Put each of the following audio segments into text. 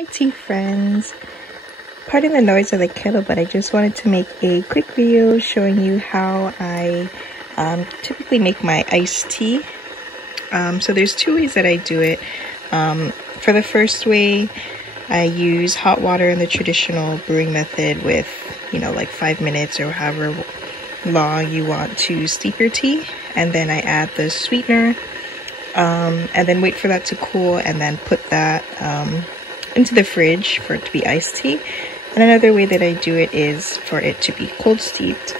Hi tea friends, pardon the noise of the kettle, but I just wanted to make a quick video showing you how I typically make my iced tea. So there's two ways that I do it. For the first way, I use hot water in the traditional brewing method with, like 5 minutes or however long you want to steep your tea, and then I add the sweetener and then wait for that to cool and then put that into the fridge for it to be iced tea. And another way that I do it is for it to be cold steeped.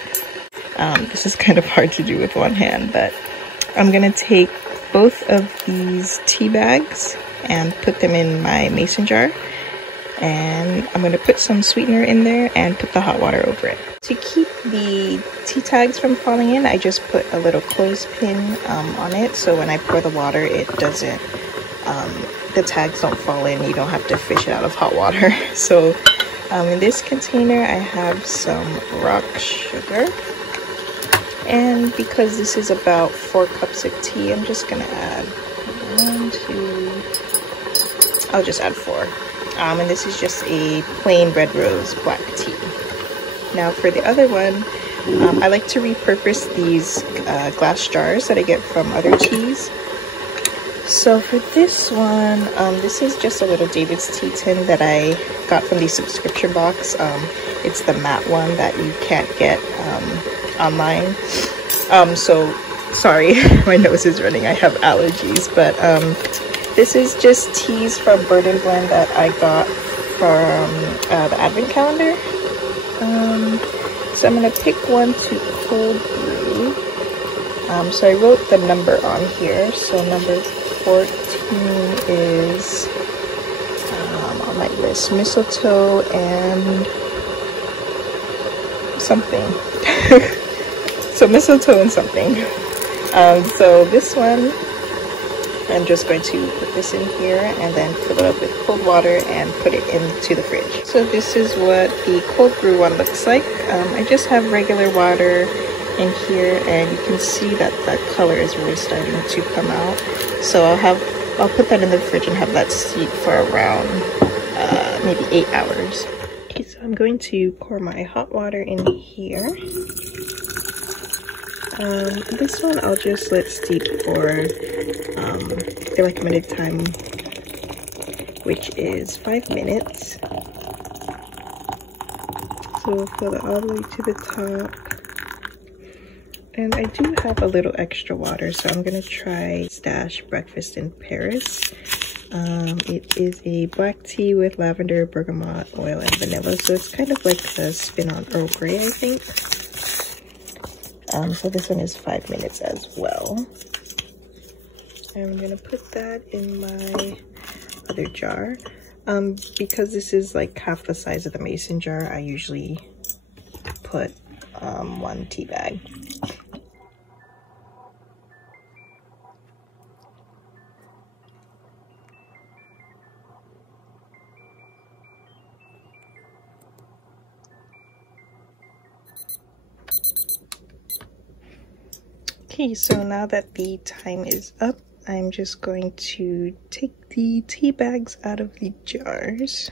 This is kind of hard to do with one hand, but I'm gonna take both of these tea bags and put them in my mason jar, and I'm gonna put some sweetener in there and put the hot water over it. To keep the tea tags from falling in, I just put a little clothespin on it, so when I pour the water, it doesn't the tags don't fall in. You don't have to fish it out of hot water. So in this container I have some rock sugar, and because this is about 4 cups of tea, I'm just gonna add I'll just add 4. And this is just a plain red rose black tea. Now for the other one, I like to repurpose these glass jars that I get from other teas. So for this one, this is just a little David's tea tin that I got from the subscription box. It's the matte one that you can't get online. So sorry, my nose is running. I have allergies, but this is just teas from Bird and Blend that I got from the advent calendar. So I'm gonna pick one to cold brew. So I wrote the number on here. So number 14 is on my list, mistletoe and something. So mistletoe and something. So this one, I'm just going to put this in here and then fill it up with cold water and put it into the fridge. So this is what the cold brew one looks like. I just have regular water in here, and you can see that the color is really starting to come out. So I'll put that in the fridge and have that steep for around maybe 8 hours. Okay, so I'm going to pour my hot water in here. This one I'll just let steep for the recommended time, which is 5 minutes. So we'll fill it all the way to the top. And I do have a little extra water, so I'm gonna try Stash Breakfast in Paris. It is a black tea with lavender, bergamot, oil, and vanilla, so it's kind of like a spin on Earl Grey, I think. So this one is 5 minutes as well. I'm gonna put that in my other jar. Because this is like half the size of the mason jar, I usually put 1 tea bag. Okay, so now that the time is up, I'm just going to take the tea bags out of the jars.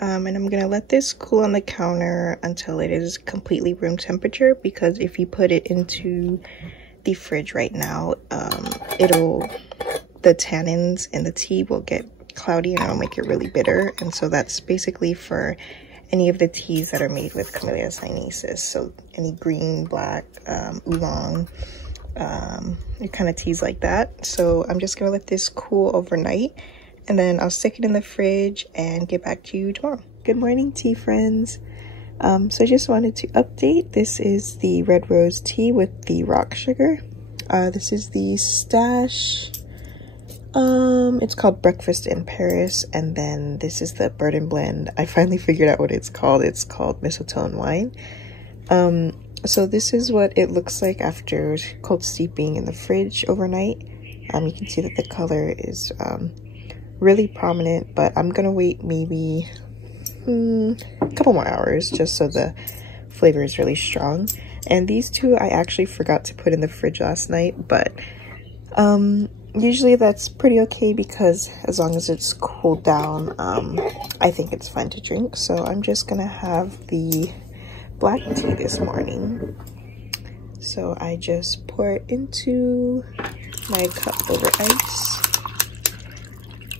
And I'm gonna let this cool on the counter until it is completely room temperature, because if you put it into the fridge right now, the tannins in the tea will get cloudy and it'll make it really bitter. And so that's basically for any of the teas that are made with Camellia sinensis. So any green, black, oolong, kind of teas like that. So I'm just gonna let this cool overnight, and then I'll stick it in the fridge and get back to you tomorrow. Good morning, tea friends. So I just wanted to update. This is the red rose tea with the rock sugar. This is the Stash. It's called Breakfast in Paris, and then this is the Bird and Blend. I finally figured out what it's called. It's called Mistletoe and Wine. So this is what it looks like after cold steeping in the fridge overnight. You can see that the color is really prominent, but I'm gonna wait maybe a couple more hours just so the flavor is really strong. And these two I actually forgot to put in the fridge last night, but usually that's pretty okay because as long as it's cooled down, I think it's fun to drink. So I'm just gonna have the black tea this morning. So I just pour it into my cup over ice,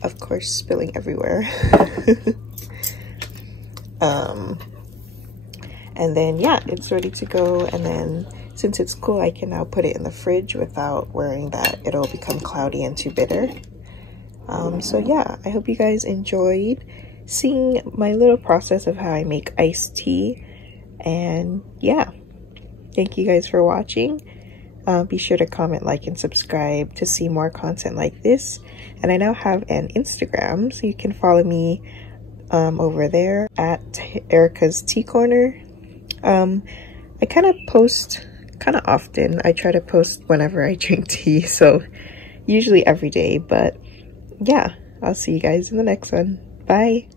of course spilling everywhere. And then yeah, it's ready to go. And then since it's cool, I can now put it in the fridge without worrying that it'll become cloudy and too bitter. So yeah, I hope you guys enjoyed seeing my little process of how I make iced tea. And yeah, thank you guys for watching. Be sure to comment, like, and subscribe to see more content like this. And I now have an Instagram, so you can follow me over there at Erica's Tea Corner. I kind of post kind of often. I try to post whenever I drink tea, so usually every day. But yeah, I'll see you guys in the next one. Bye.